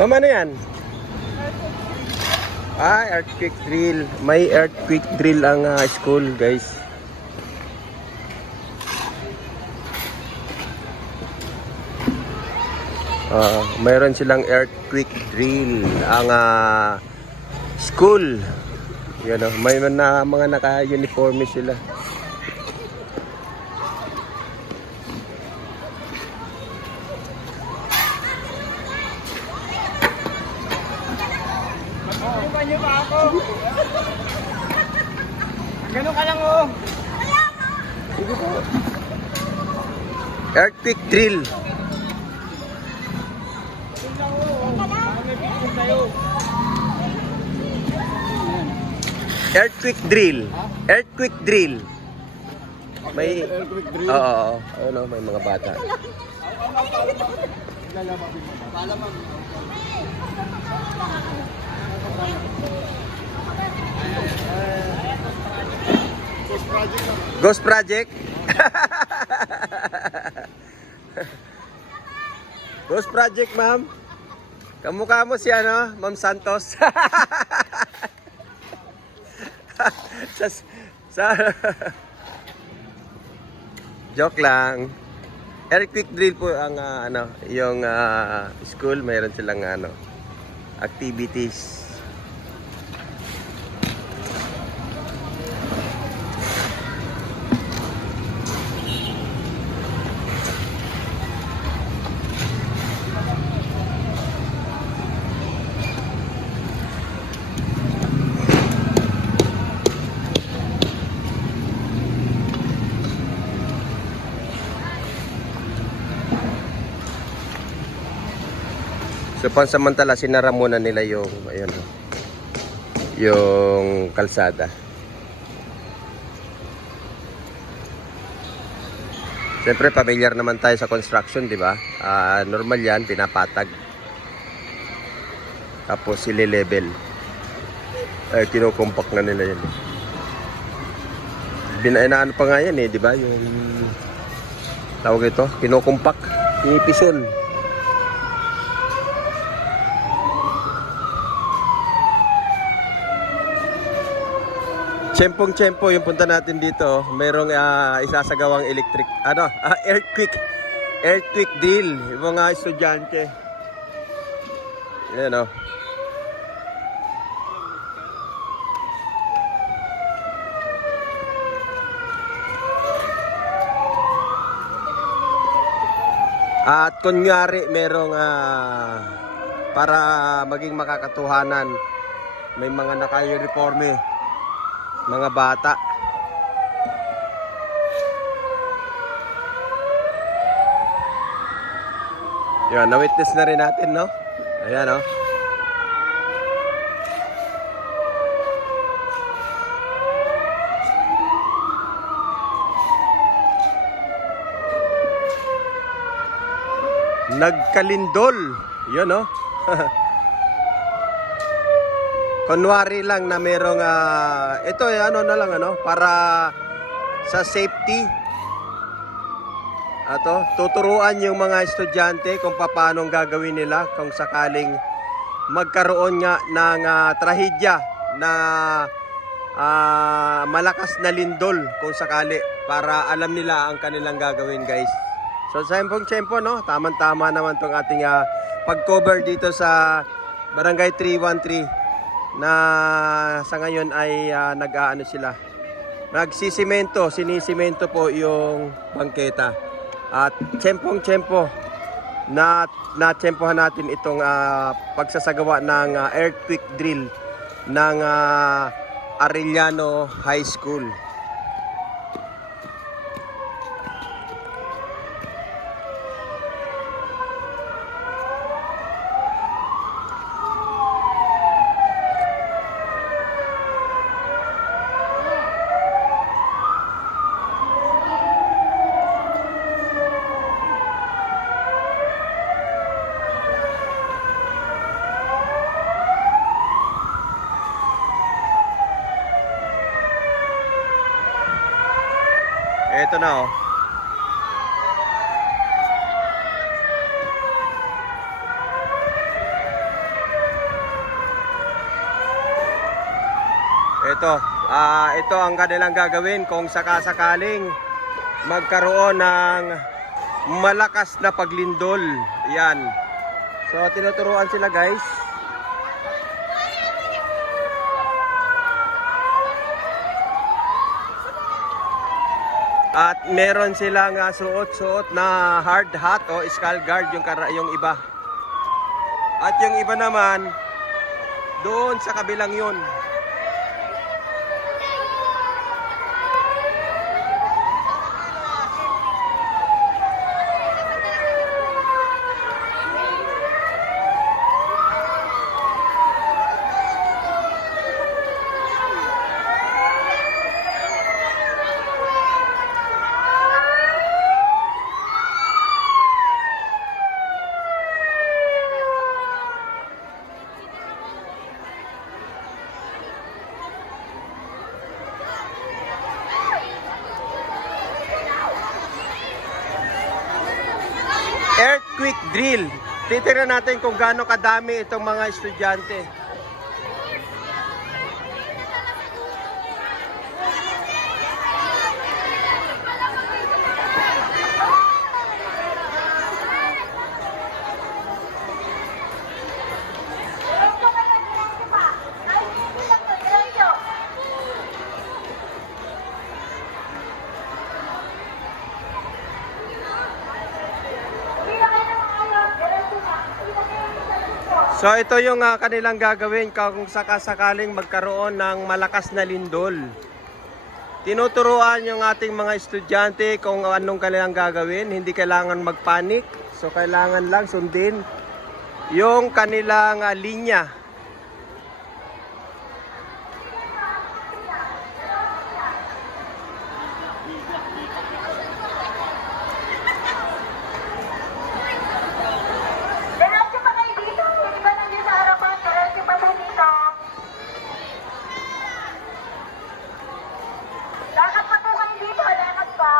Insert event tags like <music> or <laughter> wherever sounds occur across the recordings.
Tama na yan. Ah, earthquake drill. May earthquake drill ang ah, school, guys. Ah, mayroon silang earthquake drill ang ah, school. Yan oh, may na mga naka-uniforme sila. Ganyan pa ako. Ganun ka lang oh. Earthquake drill. Earthquake drill. Earthquake drill. May Earthquake drill. Oo, oo. Ano, may mga bata. Post project lang. Ghost Project. Ghost Project, ma'am. Kamukha mo si ano, Ma'am Santos. <laughs> sa, sa Joke lang. Earthquake drill po ang ah, ano, yung ah, school, mayroon silang ano activities. So pansamantala sinara muna nila yung ayun yung kalsada. Siyempre, familiar naman tayo sa construction, di ba? Ah, normal yan, pinapatag. Tapos, sili-level. Eh, kinukumpak na nila yan. Binainaan pa nga yan eh, di ba? Yung tawag ito, kinukumpak, pinipison. Tsempong tsempo yung punta natin dito, merong ah, isasagawang electric, ano, <laughs> ah, earthquake, earthquake deal, yung mga estudyante. Yan o. At kunyari merong ah, para maging makakatuhanan, may mga naka-uniforme mga bata. Yan, na-witness na rin natin, no? Ayan, no? Nagkalindol. Yun, no? <laughs> Kunwari lang na merong ah, ito eh, ano na lang ano para sa safety. Ato, tuturuan yung mga estudyante kung paano gagawin nila kung sakaling magkaroon nga ng ah, trahedya na ah, malakas na lindol kung sakali para alam nila ang kanilang gagawin guys. So sempong tsempo no, tamang-tama naman tong ating ah, pag-cover dito sa Barangay 313 na sa ngayon ay ah, nag-aano sila. Nagsisimento, sinisimento po yung bangketa. At tsempong-tsempo na natsempohan natin itong ah, pagsasagawa ng ah, earthquake drill ng ah, Arellano High School. Ito na oh. Ito, ah ito ang kanilang gagawin kung sakasakaling magkaroon ng malakas na paglindol. Yan. So, tinuturuan sila guys. At meron silang ah, suot-suot na hard hat o skull guard yung, kara- yung iba. At yung iba naman, doon sa kabilang yun. Earthquake drill. Titignan natin kung gaano kadami itong mga estudyante. So ito yung ah, kanilang gagawin kung sakasakaling magkaroon ng malakas na lindol. Tinuturuan yung ating mga estudyante kung anong kanilang gagawin. Hindi kailangan magpanik. So kailangan lang sundin yung kanilang ah, linya. Diretso pa kayo dito. Hindi ba nandiyan sa harapan? Diretso pa kayo dito. Lakad pa po kayo dito. Lakad pa.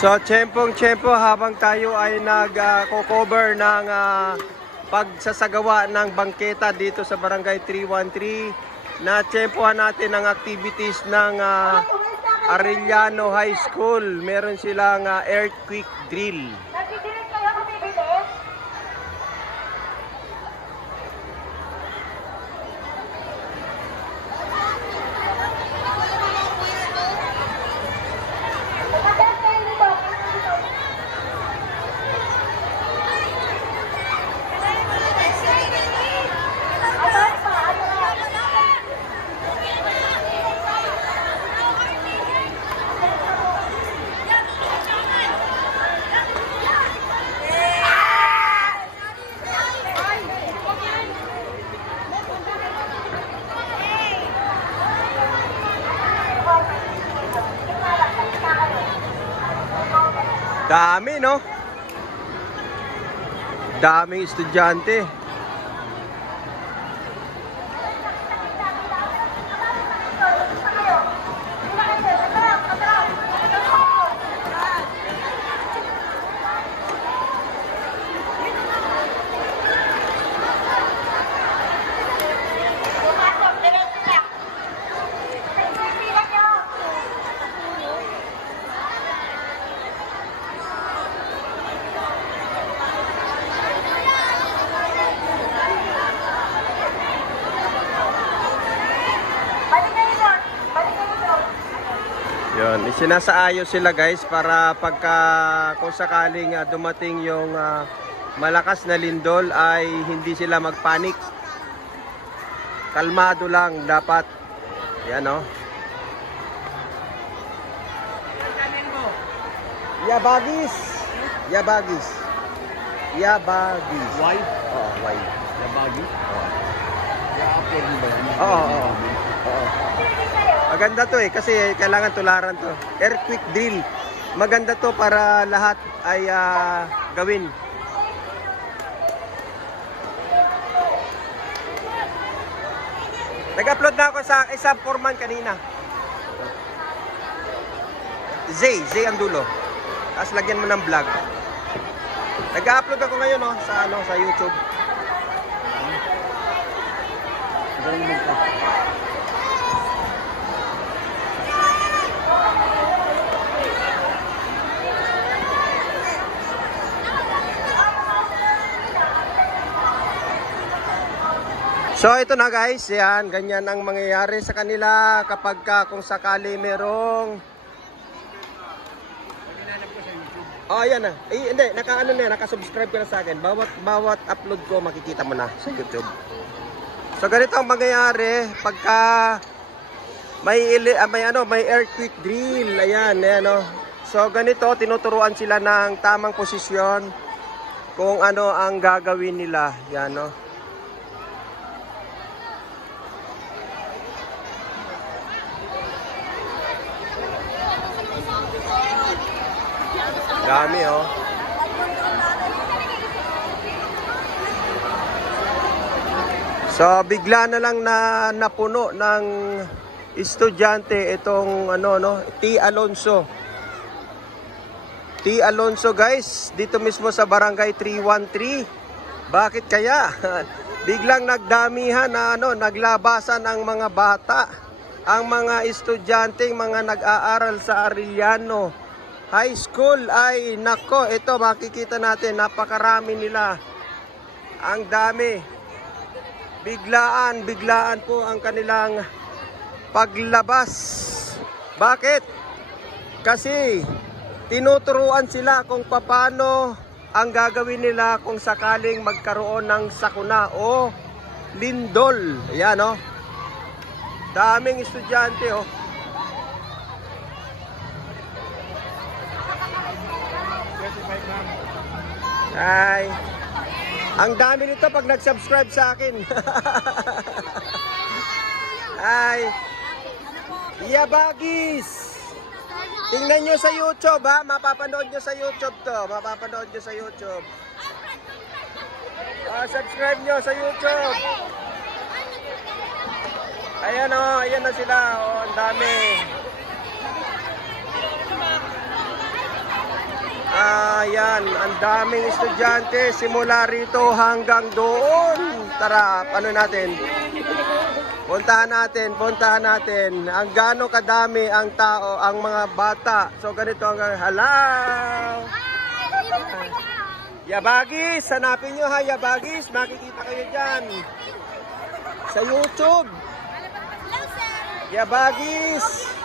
So, tiyempong-tiyempo habang tayo ay nag-cover ng ah, pagsasagawa ng bangketa dito sa Barangay 313 na tiyempohan natin ang activities ng ah, Arellano High School. Meron silang ah, earthquake drill. Dami, no? Daming estudyante. Yun, isinasaayos sila guys para pagka kung sakaling ah, dumating yung ah, malakas na lindol ay hindi sila magpanik. Kalmado lang dapat. Yan oh. Yabagis. Yabagis. Yabagis. Why? Oo, why? Yabagi? Ya-upload mo ba yan? Oo, oo. Maganda to eh kasi kailangan tularan to. Air quick drill. Maganda to para lahat ay uh, gawin. Nag-upload na ako sa isang foreman kanina. Zay, Zay ang dulo. Tapos lagyan mo ng vlog. Nag-upload ako ngayon oh, sa ano sa YouTube. Hmm. Ganun mo So ito na guys, yan, ganyan ang mangyayari sa kanila kapag ka kung sakali merong Oh, yan na. Eh, hindi, naka ano na, naka-subscribe ka na sa akin. Bawat bawat upload ko makikita mo na sa YouTube. So ganito ang mangyayari pagka may ili, ah, may ano, may earthquake drill. Ayan, ayan oh. So ganito tinuturuan sila ng tamang posisyon kung ano ang gagawin nila. Yan oh. Dami oh. So bigla na lang na napuno ng estudyante itong ano no, T Alonso. T Alonso guys, dito mismo sa Barangay 313. Bakit kaya? <laughs> Biglang nagdamihan na ano, naglabasan ang mga bata. Ang mga estudyante, mga nag-aaral sa Arellano High School ay nako, ito makikita natin napakarami nila. Ang dami. Biglaan, biglaan po ang kanilang paglabas. Bakit? Kasi tinuturuan sila kung paano ang gagawin nila kung sakaling magkaroon ng sakuna o lindol. Ayan oh. Daming estudyante oh. Ay. Ang dami nito pag nag-subscribe sa akin. <laughs> Ay. Yabagis. Tingnan nyo sa YouTube ha. Mapapanood nyo sa YouTube to. Mapapanood nyo sa YouTube. Ah, subscribe nyo sa YouTube. Ayan o. Oh, ayan na sila. Oh, ang dami. Ayan, ang daming estudyante simula rito hanggang doon. Tara, ano natin? Puntahan natin, puntahan natin. Ang gaano kadami ang tao, ang mga bata. So ganito ang hello. Yabagis, hanapin nyo ha, Yabagis. Makikita kayo dyan. Sa YouTube. Yabagis.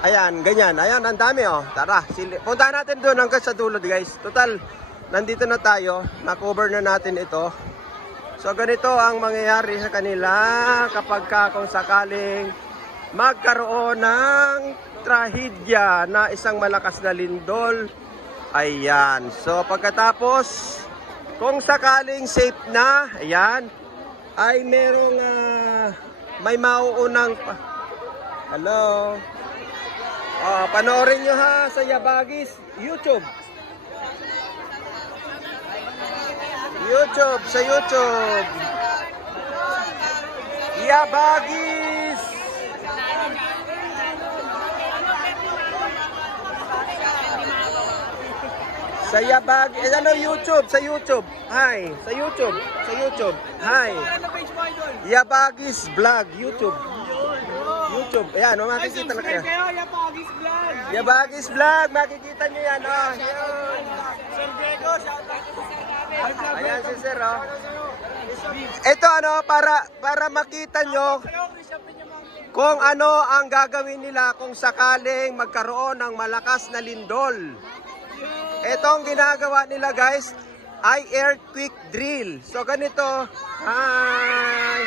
Ayan, ganyan. Ayan, ang dami oh. Tara, sili- puntahan natin doon hanggang sa dulo guys. Total, nandito na tayo. Na-cover na natin ito. So ganito ang mangyayari sa kanila kapag ka kung sakaling magkaroon ng trahedya na isang malakas na lindol. Ayan. So pagkatapos, kung sakaling safe na, ayan, ay merong ah, may mauunang Hello. Oh, panoorin nyo ha sa Yabagis YouTube. YouTube, sa YouTube. Yabagis. Sa Yabag, eh, ano YouTube, sa YouTube. Hi, sa YouTube, sa YouTube. Hi. Yabagis Vlog, YouTube. YouTube. Ayan, makikita na kayo. Yabagis Vlog, makikita nyo yan. Oh, yun. Ayan si Sir, oh. Ito ano, para, para makita nyo kung ano ang gagawin nila kung sakaling magkaroon ng malakas na lindol. Itong ginagawa nila guys ay earthquake drill. So ganito, hi!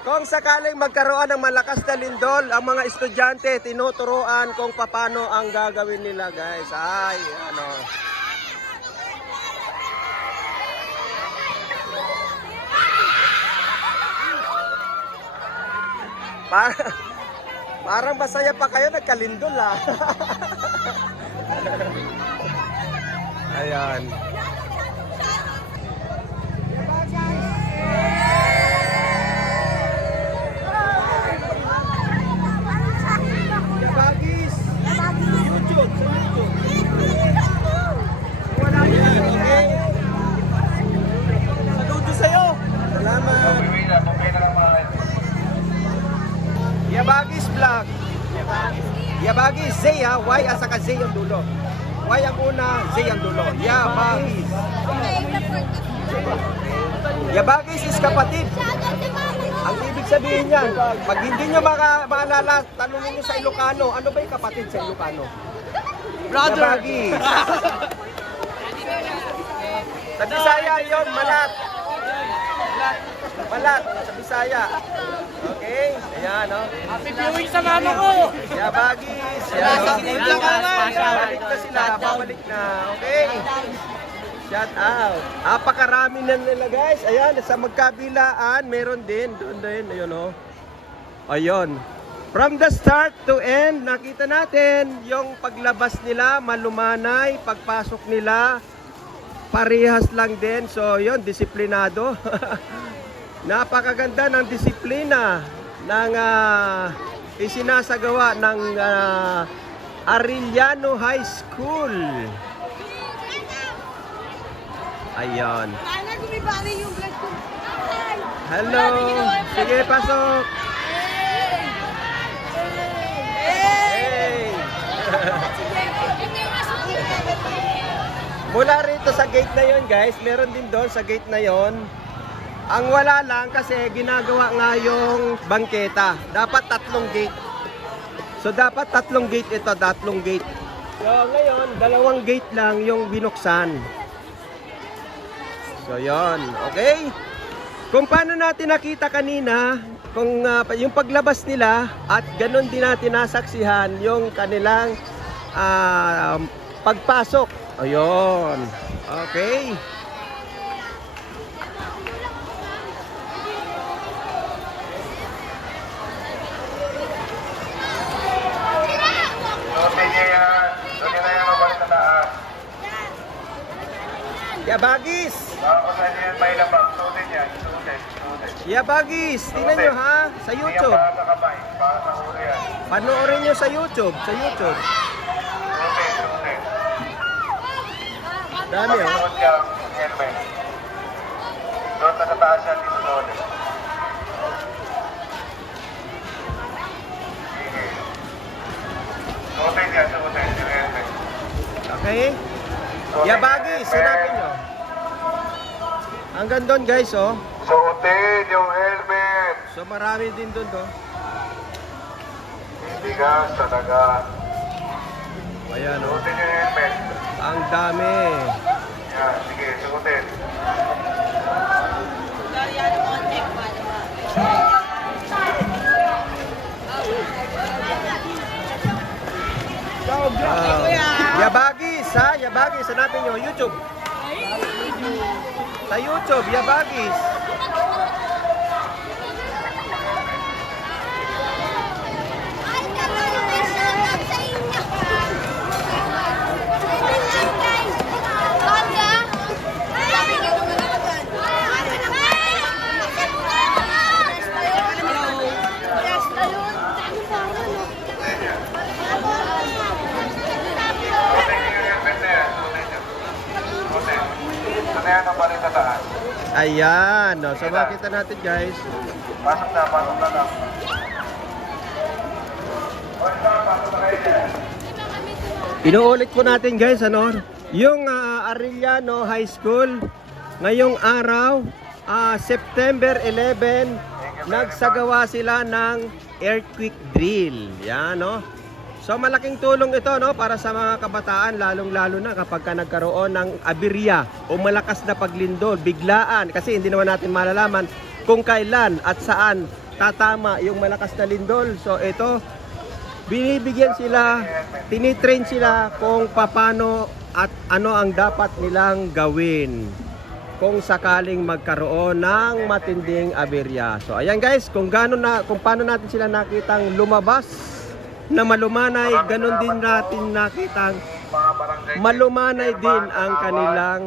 Kung sakaling magkaroon ng malakas na lindol, ang mga estudyante tinuturuan kung paano ang gagawin nila, guys. Ay, ano. Para, <laughs> parang masaya pa kayo, nagkalindol ah. <laughs> Ayan. Y ang una, Z ang dulo. Yabagis. Yabagis is kapatid. Ang ibig sabihin niyan, pag hindi nyo maka, maalala, tanungin nyo sa Ilocano, ano ba yung kapatid sa Ilocano? Brother! Yabagis. sa Bisaya yun, malat. Malat, sa Bisaya. Ayan, no? Happy viewing sa mama ko! Yabagis. Yan. Babalik na sila. Babalik na. Okay. Shout out. Napakarami na nila guys. Ayan, sa magkabilaan, meron din. Doon din. Ayun oh. Ayun. From the start to end, nakita natin yung paglabas nila, malumanay, pagpasok nila, parehas lang din. So, yun, disiplinado. <laughs> Napakaganda ng disiplina ng ah, isinasagawa ng ah, Arellano High School. Ayan. Sana gumibari yung vlog ko. Ay! Hello. Sige, pasok. Hey. Mula rito sa gate na yon guys, meron din doon sa gate na yon. Ang wala lang kasi ginagawa nga yung bangketa. Dapat tatlong gate. So dapat tatlong gate ito, tatlong gate. So ngayon, dalawang gate lang yung binuksan. So yon, okay? Kung paano natin nakita kanina, kung ah, yung paglabas nila at ganun din natin nasaksihan yung kanilang ah, pagpasok. Ayun. Okay. Suotin niya yan. Doon niya na yan mabalik sa taas. Yabagis! Baka kung saan niya yan may labag. Suotin niya. Suotin. Suotin. Yabagis! Tingnan nyo ha, sa YouTube. Panoorin nyo sa YouTube, sa YouTube. Dami oh. Doon sa taas yan. Dito helmet. Okay? Yabagis, nyo. Hanggang doon guys oh. Suotin yung helmet. So marami din doon oh. Hindi gas talaga. Ayan oh. Suotin yung helmet. Ang dami. Yan, sige, suotin. Ah, Yabagis ha, Yabagis. Hanapin nyo, YouTube. Sa YouTube, Yabagis. Ay, naman may sarap sa inyo. guys. Banda. Sabi ka nung nalagan. Suotin yung helmet na yan. Suotin niya. Suotin. Sa taas. Ayan. No. So makita natin guys. Pasok na, pasok na lang. Inuulit po natin guys, ano? Yung ah, Arellano High School, ngayong araw, ah, September 11, nagsagawa sila ng earthquake drill. Yan, no? So malaking tulong ito no para sa mga kabataan lalong-lalo na kapag ka nagkaroon ng aberya o malakas na paglindol, biglaan kasi hindi naman natin malalaman kung kailan at saan tatama yung malakas na lindol. So ito binibigyan sila, tinitrain sila kung paano at ano ang dapat nilang gawin kung sakaling magkaroon ng matinding aberya. So ayan guys, kung gaano na kung paano natin sila nakitang lumabas na malumanay, ganun din natin nakitang malumanay din ang kanilang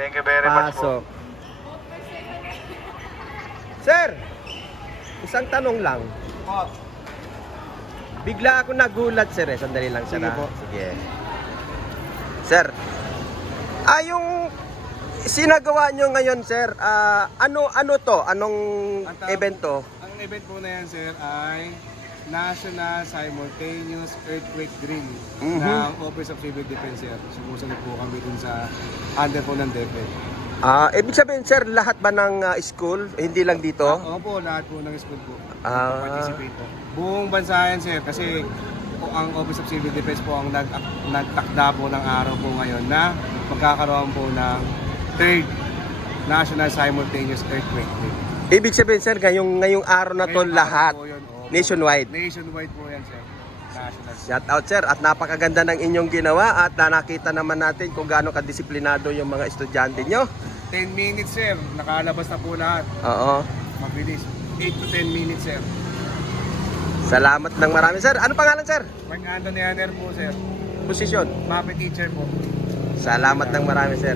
Thank you very much po. pagpasok. Sir, isang tanong lang. Bigla ako nagulat, sir. Eh. Sandali lang, sir. Sige ah. po. Sige. Sir, ah, yung sinagawa nyo ngayon, sir, ah, ano ano to? Anong Ang tawag- event to? Ang event po na yan, sir, ay National Simultaneous Earthquake Drill Mhm. ng Office of Civil Defense, sir. Sumusunod po kami dun sa under po ng DepEd. Ah, ibig sabihin, sir, lahat ba ng ah, school, hindi lang dito? Oo po, lahat po ng school po. Ah. Participate po. Buong bansa yan, sir, kasi po ang Office of Civil Defense po ang nag nagtakda po ng araw po ngayon na magkakaroon po ng third National Simultaneous Earthquake Drill. Ibig sabihin, sir, ngayong, ngayong araw na to Ngayong araw lahat. po. Nationwide. Nationwide po yan, sir. National. Shout out, sir. At napakaganda ng inyong ginawa at na nakita naman natin kung gaano kadisiplinado yung mga estudyante nyo. 10 minutes, sir. Nakalabas na po lahat. Oo. Mabilis. 8 to 10 minutes, sir. Salamat ng marami, sir. Ano pangalan, sir? Mark Anthony Hanner po, sir. Posisyon. Mape teacher po. Salamat ng marami, sir.